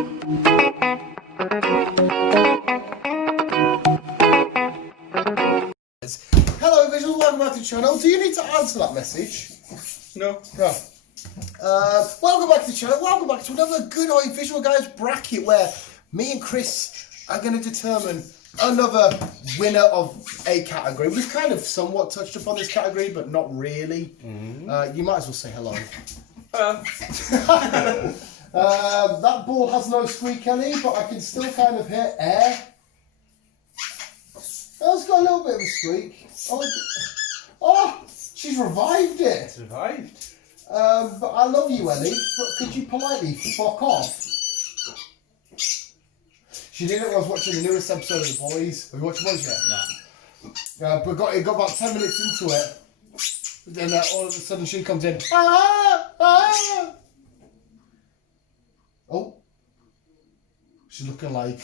Hello visuals, welcome back to the channel. Do you need to answer that message? No. Right. Welcome back to the channel. Welcome back to another good old Visual Guys bracket where me and Chris are going to determine another winner of a category. We've kind of somewhat touched upon this category, but not really. You might as well say hello. That ball has no squeak, Kelly, but I can still kind of hear air. Oh, it's got a little bit of a squeak. Oh, she's revived it. Survived. But I love you, Ellie. But could you politely fuck off? She did it when I was watching the newest episode of The Boys. Have you watched The Boys yet? Nah. But it got about 10 minutes into it. Then all of a sudden she comes in. Oh. She's looking like,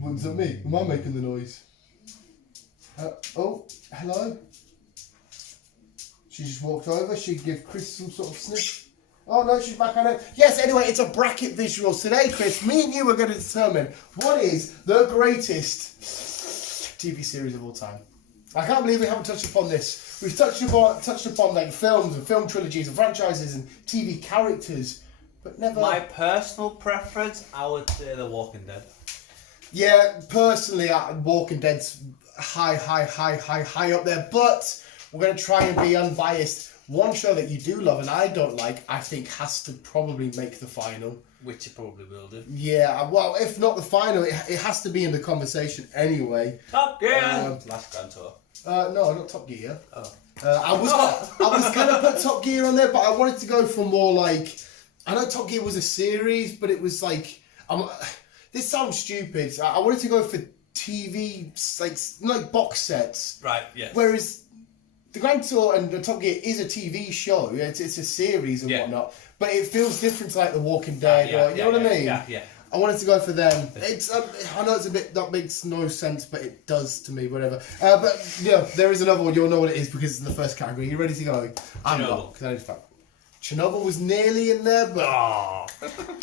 was that me? Am I making the noise? Oh, hello. She just walked over. She gave Chris some sort of sniff. Oh no, she's back on it. Yes, anyway, it's a bracket visual. Today, Chris, me and you are going to determine what is the greatest TV series of all time. I can't believe we haven't touched upon this. We've touched upon like films and film trilogies and franchises and TV characters, but never... My personal preference, I would say The Walking Dead. Yeah, personally, Walking Dead's high up there, but we're going to try and be unbiased. One show that you do love and I don't like, I think has to probably make the final. Which it probably will do. Yeah, well, if not the final, it has to be in the conversation anyway. Top Gear! Last Grand Tour. No, not Top Gear. Oh. I was going to put Top Gear on there, but I wanted to go for more like... I know Top Gear was a series, but it was like... this sounds stupid. I wanted to go for TV, like box sets. Right, yes. Whereas the Grand Tour and the Top Gear is a TV show. It's a series and whatnot. But it feels different to like The Walking Dead. You know what I mean? Yeah. I wanted to go for them. It's I know it's a bit, that makes no sense, but it does to me, whatever. But yeah, there is another one. You'll know what it is because it's in the first category. You ready to go? I'm not, because I know the fact. Chernobyl was nearly in there, but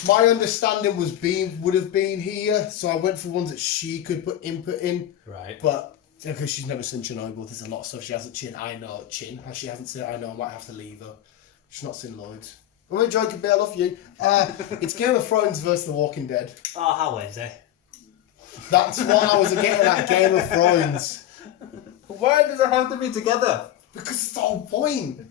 my understanding would have been here, so I went for ones that she could put input in. Right. But because she's never seen Chernobyl, there's a lot of stuff she hasn't seen. I know she hasn't seen. I know I might have to leave her. She's not seen loads. I'm only joking, babe. I love you. It's Game of Thrones versus The Walking Dead. Oh, how is it? That's what I was getting at. Game of Thrones. Why does it have to be together? Because it's the whole point.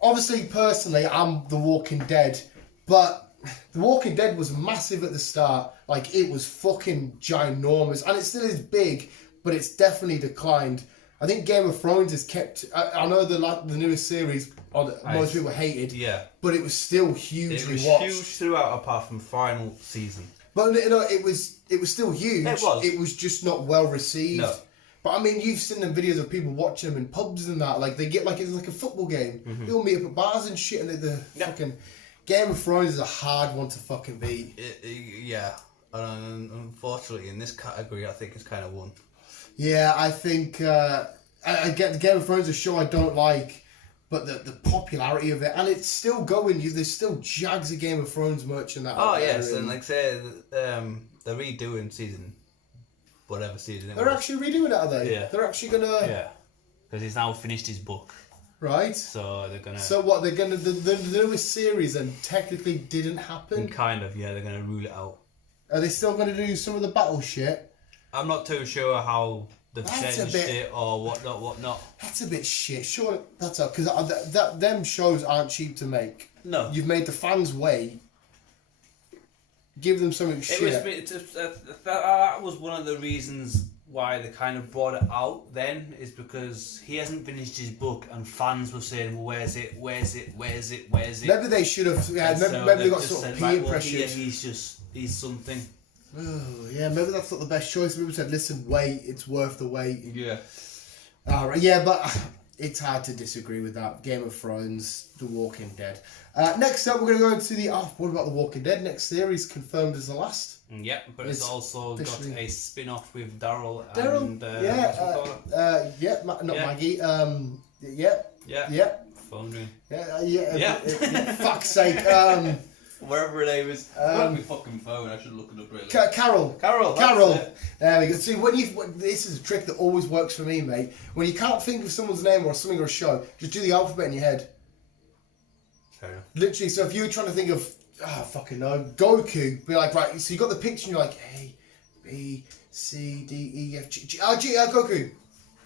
Obviously, personally, I'm The Walking Dead, but The Walking Dead was massive at the start. Like, it was fucking ginormous, and it still is big, but it's definitely declined. I think Game of Thrones has kept... I know the newest series, most people hated, but it was still hugely watched. It was huge throughout, apart from final season. But you know, it was still huge. It was. It was just not well received. No. But I mean, you've seen them videos of people watching them in pubs and that. Like, they get like it's like a football game. They all meet up at bars and shit, and the fucking Game of Thrones is a hard one to fucking beat. Yeah, and unfortunately, in this category, I think it's kind of won. Yeah, I think I get the Game of Thrones is a show I don't like, but the popularity of it, and it's still going. There's still jags of Game of Thrones merch in that. Oh yes, and like say they're redoing season. Whatever season it They're was. actually redoing it, are they? Yeah. They're actually gonna... Yeah. Because he's now finished his book. Right. So they're gonna... So what, they're gonna... The newest series then technically didn't happen? Kind of, yeah. They're gonna rule it out. Are they still gonna do some of the battle shit? I'm not too sure how they've changed it or whatnot. That's a bit shit. Sure, that's up. Because them shows aren't cheap to make. No. You've made the fans wait. Give them something shit. That was one of the reasons why they kind of brought it out then, is because he hasn't finished his book and fans were saying, well, where's it? Maybe they should have, maybe they got sort of peer pressure. He's something. Oh, yeah, maybe that's not the best choice. People said, listen, wait, it's worth the wait. Yeah. Alright, yeah, but it's hard to disagree with that. Game of Thrones, The Walking Dead. Next up, we're going to go into the... what about The Walking Dead? Next series confirmed as the last. Yeah, but it's also officially... got a spin-off with Daryl and... Maggie. Yeah. Yeah. Phone ring. Fuck's sake. Whatever her name is. On my fucking phone, I should look it up really. Carol. Carol. There we go. See, this is a trick that always works for me, mate. When you can't think of someone's name or something or a show, just do the alphabet in your head. Fair enough. Literally, so if you were trying to think of, fucking no, Goku, be like, right, so you got the picture and you're like, A, B, C, D, E, F, G, Goku.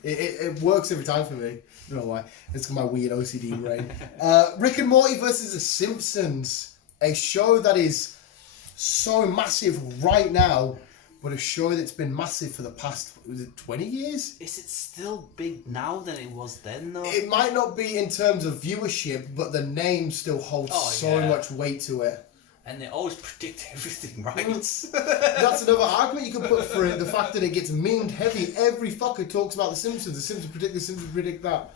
It works every time for me. I don't know why. It's my weird OCD brain. Rick and Morty versus The Simpsons. A show that is so massive right now, but a show that's been massive for the past, was it 20 years? Is it still big now than it was then, though? It might not be in terms of viewership, but the name still holds so much weight to it. And they always predict everything, right? That's another argument you can put for it. The fact that it gets memed heavy. Every fucker talks about The Simpsons. The Simpsons predict this, Simpsons predict that.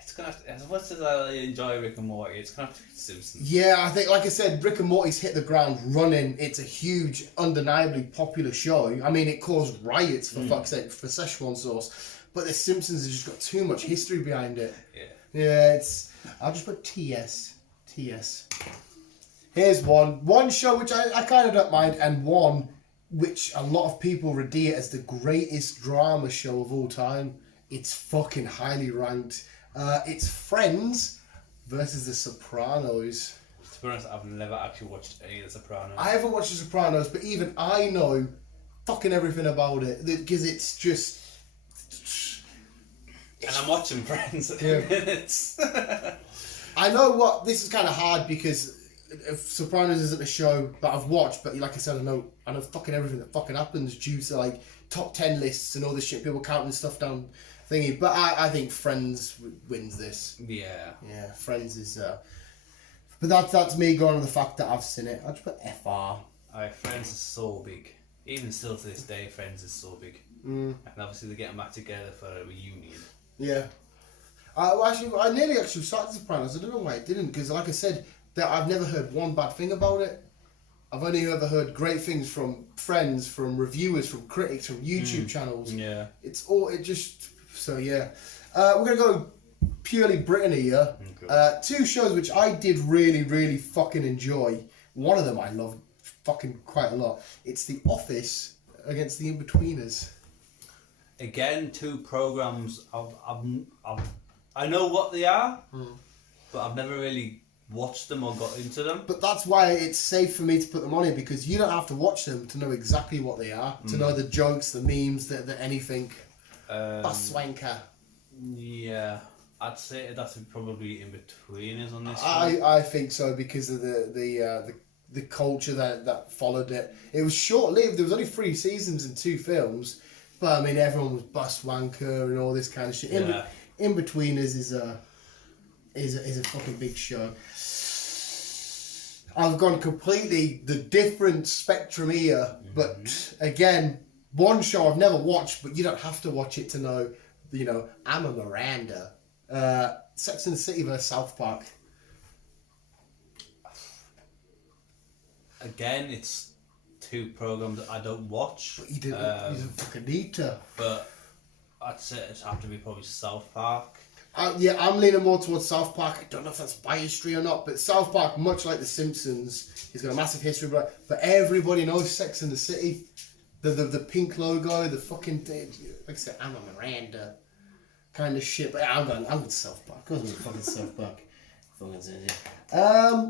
It's gonna have to, as much as I enjoy Rick and Morty, it's gonna have to be The Simpsons. Yeah, I think, like I said, Rick and Morty's hit the ground running. It's a huge, undeniably popular show. I mean, it caused riots, for fuck's sake, for Szechuan sauce. But The Simpsons has just got too much history behind it. Yeah, I'll just put TS. TS. Here's one show which I kind of don't mind, and one which a lot of people revere as the greatest drama show of all time. It's fucking highly ranked. It's Friends versus The Sopranos. To be honest, I've never actually watched any of The Sopranos. I haven't watched The Sopranos, but even I know fucking everything about it, because it's just... And I'm watching Friends at the minute. I know what, this is kind of hard because Sopranos isn't a show that I've watched, but like I said, I know fucking everything that fucking happens due to like top 10 lists and all this shit, people counting stuff down thingy. But I think Friends wins this. Yeah. Yeah, Friends is. But that's me going on the fact that I've seen it. I'll just put FR. Friends is so big. Even still to this day, Friends is so big. And obviously they're getting back together for a reunion. Yeah. I nearly actually started Sopranos. I don't know why I didn't, because like I said, that I've never heard one bad thing about it. I've only ever heard great things from friends, from reviewers, from critics, from YouTube channels. Yeah. So yeah. We're going to go purely Britain here. Okay. Two shows which I did really, really fucking enjoy. One of them I love fucking quite a lot. It's The Office against The Inbetweeners. Again, two programs I know what they are, but I've never really watched them or got into them. But that's why it's safe for me to put them on here, because you don't have to watch them to know exactly what they are, to know the jokes, the memes, the anything. Swanker. Yeah, I'd say that's probably Inbetweeners on this one. I think so, because of the culture that followed it. It was short-lived. There was only 3 seasons and 2 films, but I mean everyone was bus wanker and all this kind of shit. Yeah. Inbetweeners is a fucking big show. I've gone completely the different spectrum here, but again, one show I've never watched, but you don't have to watch it to know. You know, I'm a Miranda. Sex and the City versus South Park. Again, it's two programs that I don't watch. But you don't fucking need to. But I'd say it'd have to be probably South Park. Yeah, I'm leaning more towards South Park. I don't know if that's biasry or not, but South Park, much like The Simpsons, has got a massive history, but everybody knows Sex and the City. The pink logo, the fucking, like I said, I'm a Miranda kind of shit. But I'm going South Park. I'm going fucking South Park.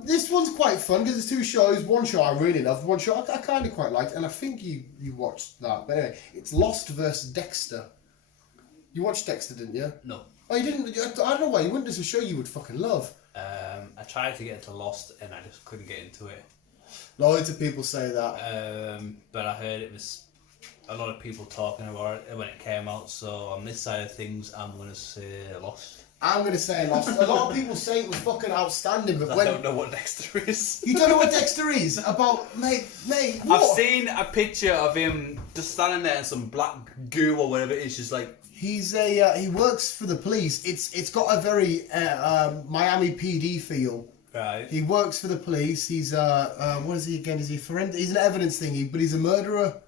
This one's quite fun because there's 2 shows. One show I really loved, one show I kind of quite liked, and I think you watched that. But anyway, it's Lost versus Dexter. You watched Dexter, didn't you? No. Oh, you didn't? I don't know why. You wouldn't. It's a show you would fucking love. I tried to get into Lost and I just couldn't get into it. Loads of people say that. But I heard it was a lot of people talking about it when it came out. So on this side of things, I'm going to say Lost. I'm going to say Lost. A lot of people say it was fucking outstanding, but I don't know what Dexter is. You don't know what Dexter is? About, mate, what? I've seen a picture of him just standing there in some black goo or whatever it is, just like... He works for the police. It's got a very Miami PD feel. Right. He works for the police. He's what is he again? Is he forensic? He's an evidence thingy, but he's a murderer.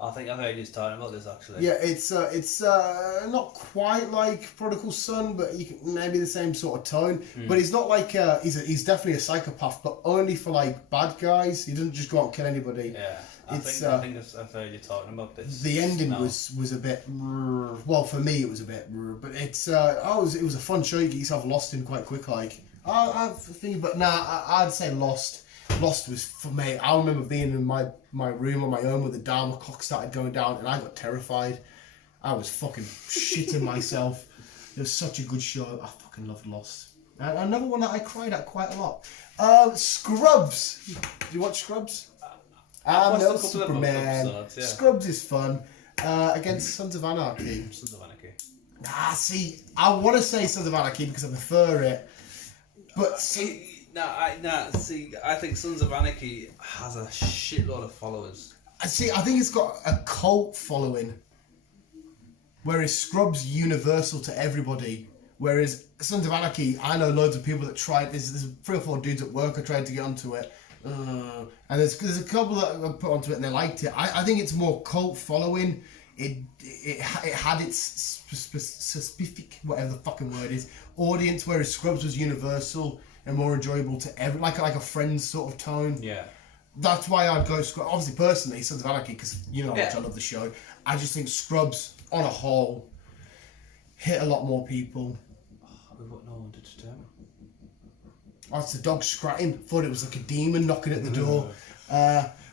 I think I've heard you talking about this actually. Yeah, it's not quite like Prodigal Son, but maybe the same sort of tone. But he's not like he's definitely a psychopath, but only for like bad guys. He doesn't just go out and kill anybody. Yeah, I think I've heard you talking about this. The ending was a bit well for me. It was a bit, but it was a fun show. You get yourself lost in quite quick. Like I think, but I'd say Lost. Lost was for me. I remember being in my room on my own with the Dharma clock started going down, and I got terrified. I was fucking shitting myself. It was such a good show. I fucking loved Lost. And another one that I cried at quite a lot. Scrubs. Did you watch Scrubs? No, Superman. Episodes, yeah. Scrubs is fun. Against Sons of Anarchy. Sons of Anarchy. See, I want to say Sons of Anarchy because I prefer it, but See, I think Sons of Anarchy has a shitload of followers. I think it's got a cult following, whereas Scrubs universal to everybody. Whereas Sons of Anarchy, I know loads of people that tried. There's 3 or 4 dudes at work who tried to get onto it, and there's a couple that put onto it and they liked it. I think it's more cult following. It had its specific, whatever the fucking word is, audience, whereas Scrubs was universal and more enjoyable to every, like a Friends sort of tone. Yeah. That's why I'd go Scrubs. Obviously, personally, Sons of Anarchy, because you know how much I love the show. I just think Scrubs, on a whole, hit a lot more people. We've got no one to determine. Oh, it's the dog scratching. Thought it was like a demon knocking at the door.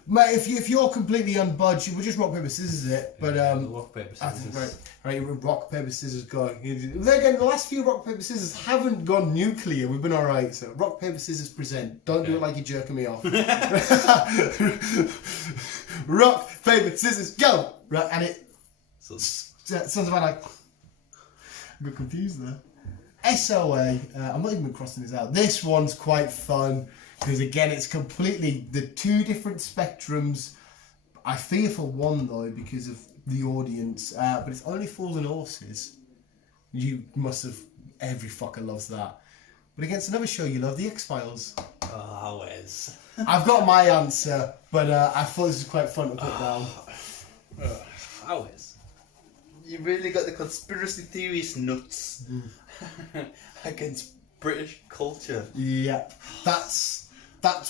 Mate, if you're completely unbudged, we'll just rock paper scissors it. But rock paper scissors. I think right, rock paper scissors go. Then again, the last few rock paper scissors haven't gone nuclear. We've been all right. So rock paper scissors present. Don't do it like you're jerking me off. Rock paper scissors go. Right, and it. Sons of Anarchy. I got confused there. SOA. I'm not even crossing this out. This one's quite fun. Because again, it's completely the 2 different spectrums. I fear for one though because of the audience, but it's Only Fools and Horses. You must have, every fucker loves that. But against another show you love, The X-Files. Oh, Wes. I've got my answer, but I thought this was quite fun to put down. Wes. You really got the conspiracy theories nuts against British culture. Yeah, that's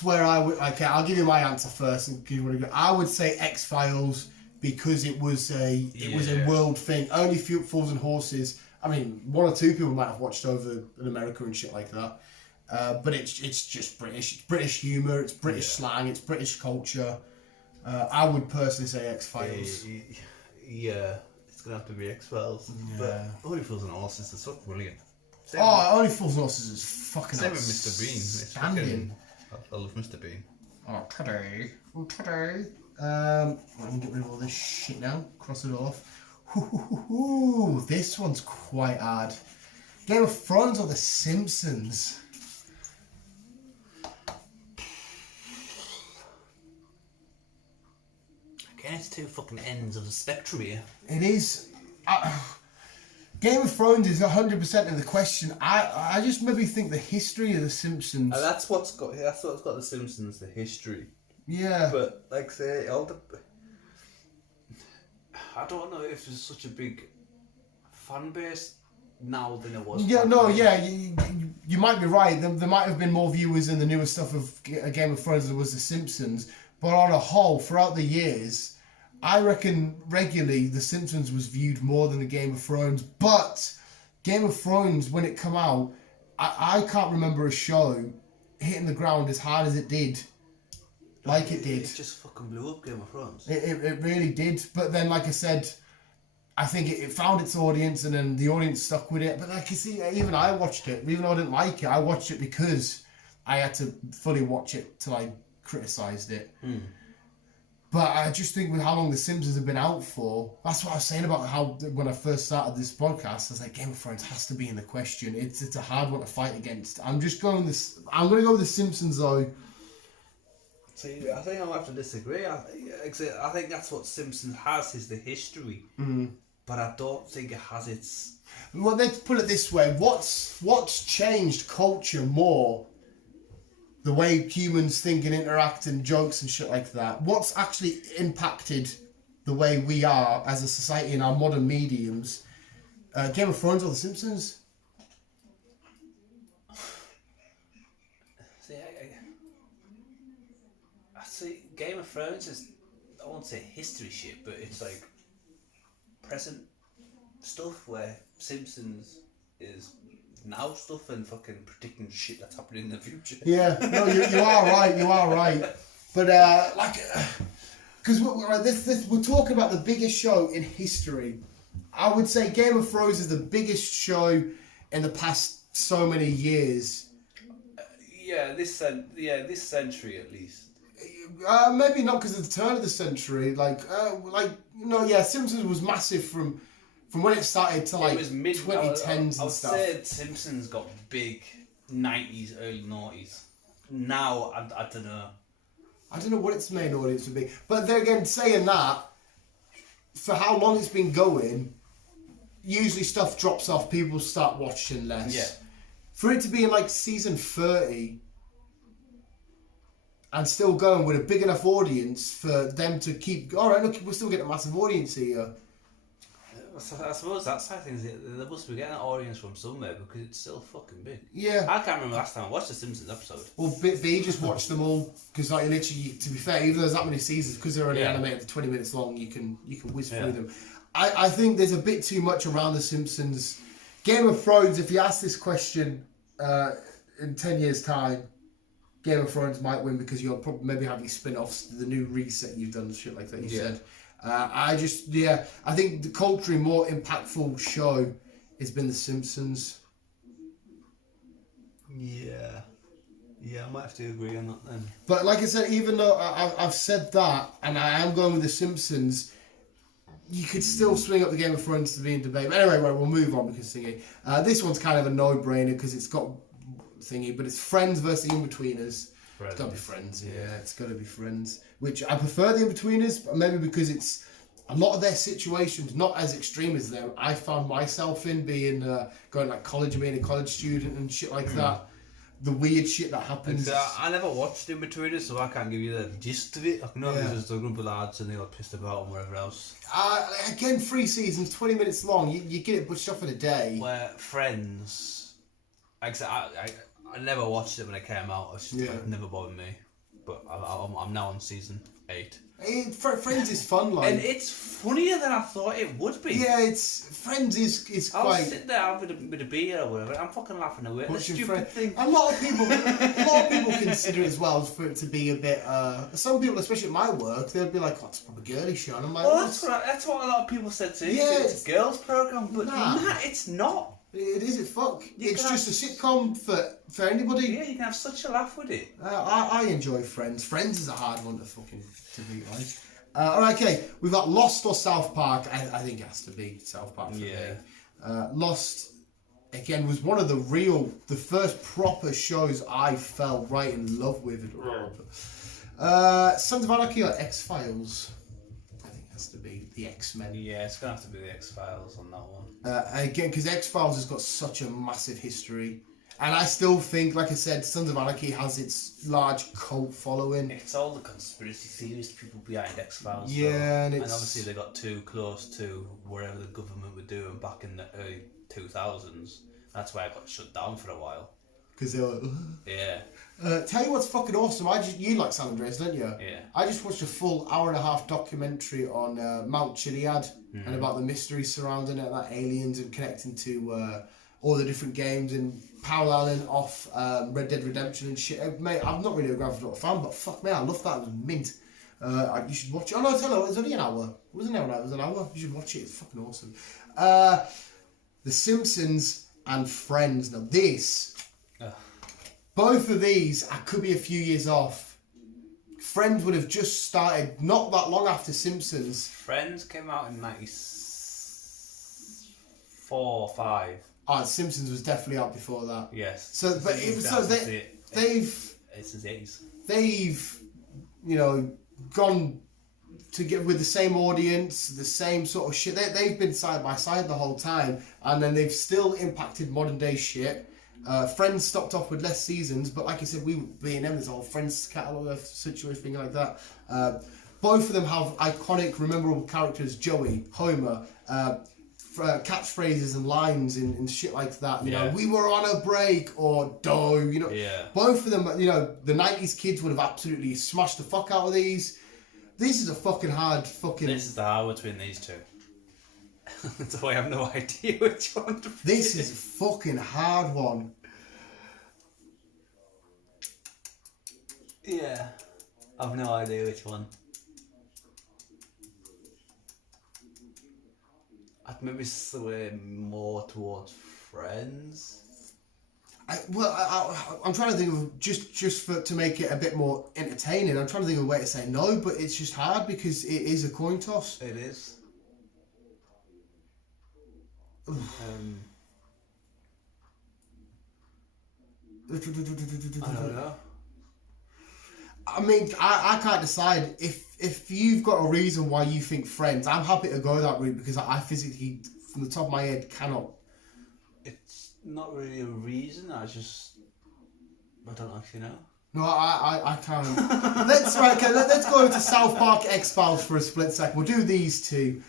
where I would. Okay, I'll give you my answer first. And give you what I would say X-Files because it was a world thing. Only Fools and Horses. I mean, 1 or 2 people might have watched over in America and shit like that. But it's just British. It's British humour. It's British slang. It's British culture. I would personally say X-Files. Yeah, it's gonna have to be X-Files. Yeah. But Only Fools and Horses is so brilliant. Only Fools and Horses is fucking Same with Mr. Bean. It's outstanding. I love Mr. Bean. Oh, today. I'm gonna get rid of all this shit now. Cross it off. Ooh, this one's quite hard. Game of Thrones or The Simpsons? Again, it's 2 fucking ends of the spectrum here. It is. Game of Thrones is 100% of the question. I just maybe think the history of The Simpsons. That's what's got The Simpsons, the history. Yeah. But like say all the. I don't know if there's such a big fan base now than it was. Yeah, back no, then. yeah, you might be right. There might have been more viewers in the newer stuff of Game of Thrones than there was The Simpsons. But on a whole, throughout the years, I reckon regularly The Simpsons was viewed more than the Game of Thrones. But Game of Thrones, when it come out, I can't remember a show hitting the ground as hard as it did. Like it did. It just fucking blew up Game of Thrones. It really did. But then, like I said, I think it found its audience and then the audience stuck with it. But like you see, even I watched it. Even though I didn't like it, I watched it because I had to fully watch it till I criticised it. But I just think with how long The Simpsons have been out for, that's what I was saying about how when I first started this podcast, I was like, Game of Thrones has to be in the question. It's a hard one to fight against. I'm going to go with The Simpsons though. See, I think I'll have to disagree. I think that's what Simpsons has is the history, but I don't think it has its. Well, let's put it this way: what's changed culture more? The way humans think and interact and jokes and shit like that. What's actually impacted the way we are as a society in our modern mediums, Game of Thrones or The Simpsons? See, I see Game of Thrones is, I won't say history shit, but it's like present stuff, where Simpsons is now stuff and fucking predicting shit that's happening in the future. Yeah, no, you are right. But because we're talking about the biggest show in history. I would say Game of Thrones is the biggest show in the past so many years. This century at least. Maybe not because of the turn of the century. Simpsons was massive from when it started to It was mid 2010s and I would stuff. say Simpsons got big 90s, early 90s. Now I don't know. I don't know what its main audience would be, but then again, saying that, for how long it's been going, usually stuff drops off. People start watching less. Yeah. For it to be in like season 30 and still going with a big enough audience for them to keep. All right, look, we're still getting a massive audience here. I suppose that side of things, they must be getting an audience from somewhere because it's still fucking big. Yeah. I can't remember last time I watched the Simpsons episode. Well, B just watched them all because, like, literally, to be fair, even though there's that many seasons, because they're only animated for 20 minutes long, you can whiz through them. I think there's a bit too much around the Simpsons. Game of Thrones. If you ask this question in 10 years' time, Game of Thrones might win because you'll probably maybe have these spin-offs, the new reset you've done, shit like that. You said. I think the culturally more impactful show has been The Simpsons. Yeah, I might have to agree on that then. But like I said, even though I've said that, and I am going with The Simpsons, you could still swing up the Game of Thrones to be in debate. But anyway, we'll move on because thingy. This one's kind of a no-brainer because it's got thingy, but it's Friends versus the In-Betweeners. It's got to be Friends, it's got to be Friends. Which I prefer the In-Betweeners, but maybe because it's a lot of their situations not as extreme as them. I found myself in being going like college and being a college student and shit like that. The weird shit that happens. I never watched In Between, so I can't give you the gist of it. I know there's just a group of lads and they got pissed about and whatever else. Again, 3 seasons, 20 minutes long. You get it pushed off in a day. Where Friends, I never watched it when it came out. It never bothered me. But I'm now on season 8. Friends is fun, like. And it's funnier than I thought it would be. Yeah, Friends is quite. I was sitting there with a beer or whatever. I'm fucking laughing away. The stupid thing. A lot of people consider it as well for it to be a bit. Some people, especially at my work, they'll be like, "Oh, it's probably a girly show." And I'm like, "Well, that's what a lot of people said too. Yeah, it's a girls' program, but nah, it's not. It is. It's just a sitcom for anybody. Yeah, you can have such a laugh with it. I enjoy Friends. Friends is a hard one to beat, like. Alright, okay. We've got Lost or South Park. I think it has to be South Park for me. Lost, again, was one of the first proper shows I fell right in love with. Sons of Anarchy or X-Files? I think it has to be the X-Men. Yeah, it's going to have to be the X-Files on that one. Again, because X-Files has got such a massive history. And I still think, like I said, Sons of Anarchy has its large cult following. It's all the conspiracy theorist people behind X-Files. Yeah, and obviously they got too close to whatever the government were doing back in the early 2000s. That's why I got shut down for a while. Because they were... Yeah. Tell you what's fucking awesome. You like San Andreas, don't you? Yeah. I just watched a full hour-and-a-half documentary on Mount Chiliad and about the mystery surrounding it, about aliens and connecting to all the different games and paralleling off Red Dead Redemption and shit. Mate, I'm not really a Grand Theft Auto fan, but fuck me, I love that. It was mint. You should watch it. Oh no, tell you, it was only an hour. It wasn't an hour. It was an hour. You should watch it. It's fucking awesome. The Simpsons and Friends. Now this, both of these, I could be a few years off. Friends would have just started not that long after Simpsons. Friends came out in 94 or 5. Simpsons was definitely out before that. Yes. So, but it was, so they've gone to get with the same audience, the same sort of shit. They've been side by side the whole time, and then they've still impacted modern day shit. Friends stopped off with less seasons, but like I said, we B&M, there's a whole Friends catalogue situation, thing like that. both of them have iconic, memorable characters. Joey, Homer, catchphrases and lines and shit like that. You know, we were on a break or dough. You know, both of them. You know, the 90s kids would have absolutely smashed the fuck out of these. This is a fucking hard fucking. This is the hard between these two. So I have no idea which one to pick. This is a fucking hard one. Yeah. I've no idea which one. I'd maybe sway more towards Friends. I'm trying to think of just to make it a bit more entertaining. I'm trying to think of a way to say no, but it's just hard because it is a coin toss. It is. I don't know. I mean, I can't decide. If you've got a reason why you think Friends, I'm happy to go that route because I physically, from the top of my head, cannot. It's not really a reason. I don't actually know. No, I can't. Let's go into South Park, X-Files for a split second. We'll do these two.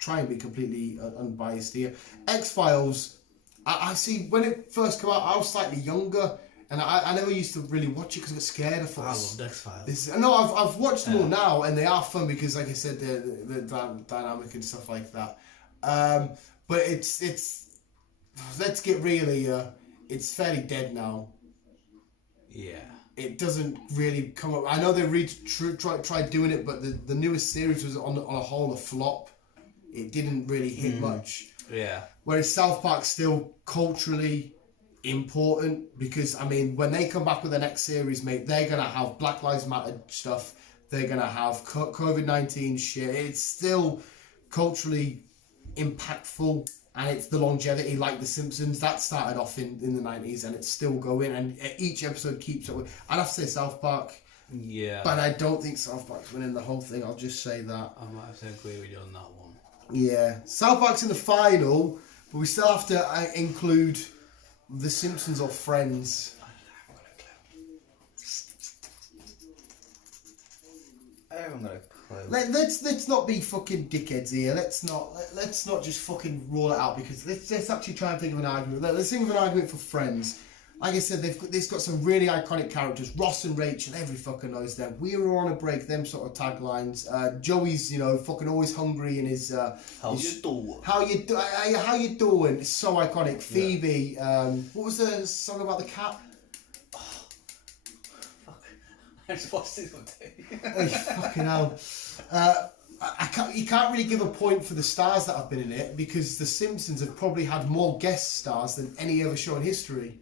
Try and be completely unbiased here. X-Files, I see when it first came out, I was slightly younger. And I never used to really watch it because I got scared. I loved X-Files. No, I've watched them all now, and they are fun because, like I said, they're dynamic and stuff like that. But it's let's get really, it's fairly dead now. Yeah. It doesn't really come up. I know they tried doing it, but the newest series was on a whole a flop. It didn't really hit much. Yeah. Whereas South Park's still culturally important because I mean when they come back with the next series, mate, they're gonna have Black Lives Matter stuff, they're gonna have COVID-19 shit. It's still culturally impactful and it's the longevity like The Simpsons that started off in the 90s and it's still going and each episode keeps up with. I'd have to say South Park, but I don't think South Park's winning the whole thing. I'll just say that. I might have to agree with you on that one. Yeah, South Park's in the final, but we still have to include The Simpsons or Friends. I haven't got a clue. Let's not be fucking dickheads here. Let's not just fucking roll it out because let's actually try and think of an argument. Let's think of an argument for Friends. Like I said, they've got some really iconic characters. Ross and Rachel, every fucker knows them. We were on a break, them sort of taglines. Joey's, fucking always hungry in his... How you doing? How you doing? It's so iconic. Phoebe, what was the song about the cat? Oh, fuck. I just watched it one day. Oh, fucking hell. You can't really give a point for the stars that have been in it because The Simpsons have probably had more guest stars than any other show in history.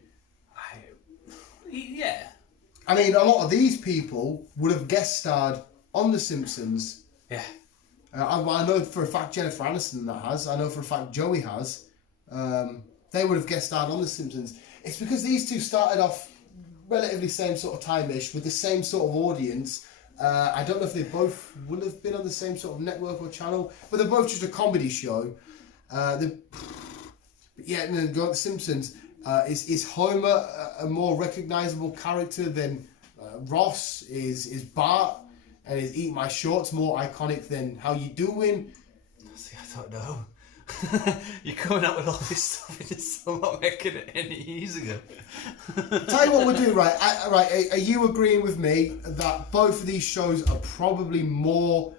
Yeah. I mean, a lot of these people would have guest starred on The Simpsons. Yeah. I know for a fact Jennifer Aniston that has. I know for a fact Joey has. They would have guest starred on The Simpsons. It's because these two started off relatively same sort of time-ish with the same sort of audience. I don't know if they both would have been on the same sort of network or channel, but they're both just a comedy show. And then go The Simpsons. Is Homer a more recognisable character than Ross? Is Bart and is Eat My Shorts more iconic than How You Doing? See, I don't know. You're coming up with all this stuff and it's still not making it any easier. Tell you what we'll do, right? Are you agreeing with me that both of these shows are probably more...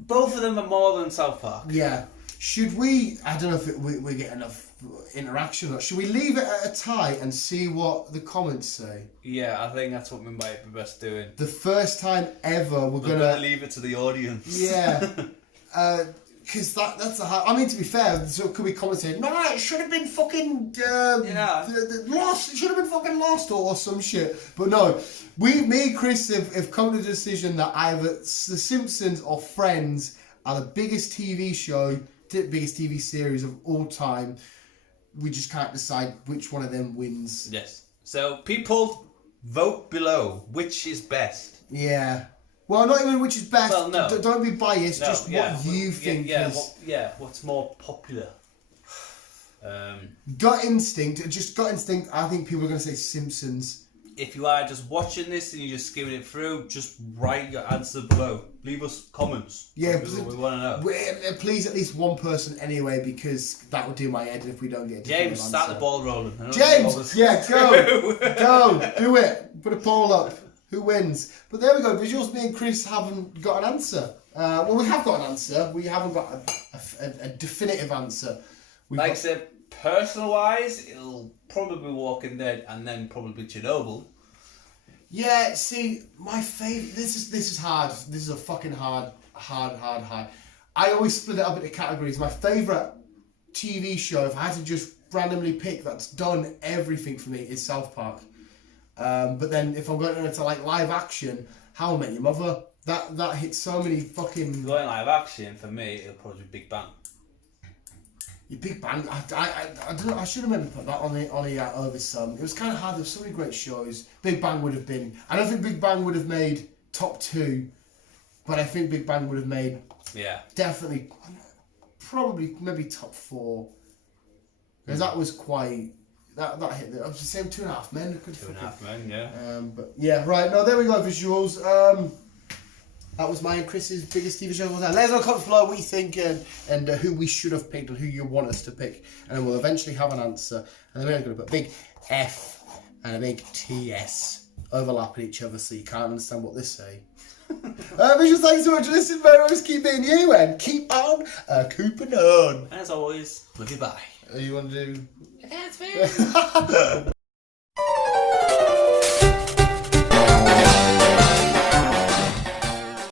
Both of them are more than South Park. Yeah. Should we... I don't know if we get enough interaction or should we leave it at a tie and see what the comments say? Yeah, I think that's what we might be best doing. The first time ever we're gonna leave it to the audience. Yeah. Because that's a hard... I mean, to be fair, so could we comment saying, no, it should have been fucking... Lost. It should have been fucking Lost or some shit. But no, me and Chris have come to the decision that either The Simpsons or Friends are the biggest TV series of all time. We just can't decide which one of them wins. Yes. So, people, vote below. Which is best? Yeah. Well, not even which is best. Well, no. Don't be biased. Just what you think is... what's more popular? Gut instinct. I think people are going to say Simpsons. if you are just watching this and you're just skimming it through, just write your answer below. Leave us comments. Yeah, we want to know. Please, at least one person anyway, because that would do my head if we don't get a definitive James, start the answer. ball rolling. James, yeah, go, do it. Put a poll up. Who wins? But there we go. Visuals. Me and Chris haven't got an answer. Well, we have got an answer. We haven't got a definitive answer. Like I said, personal wise, it'll probably be Walking Dead and then probably Chernobyl. Yeah, see, my favourite. This is hard. This is a fucking hard. I always split it up into categories. My favourite TV show, if I had to just randomly pick, that's done everything for me, is South Park. But then if I'm going into like live action, How I Met Your Mother. That hits so many fucking. Going live action for me, it'll probably be Big Bang. Your Big Bang. I don't know. I should have maybe put that on the over some. It was kind of hard. There's so many great shows. Big Bang would have been. I don't think Big Bang would have made top 2, but I think Big Bang would have made. Yeah. Definitely, probably maybe top 4. Because that was quite. That hit. I was the same 2.5 Men. 2.5 Men. Yeah. But yeah, right. No, there we go. Visuals. That was mine and Chris's biggest TV show. Let us know in the comments below what you think and who we should have picked and who you want us to pick. And then we'll eventually have an answer. And then we're going to put a big F and a big TS overlapping each other so you can't understand what they say. Visuals, thanks so much for listening. May always keep being you and keep on cooping on. And as always, love you, bye. You want to do... Yeah, it's fair.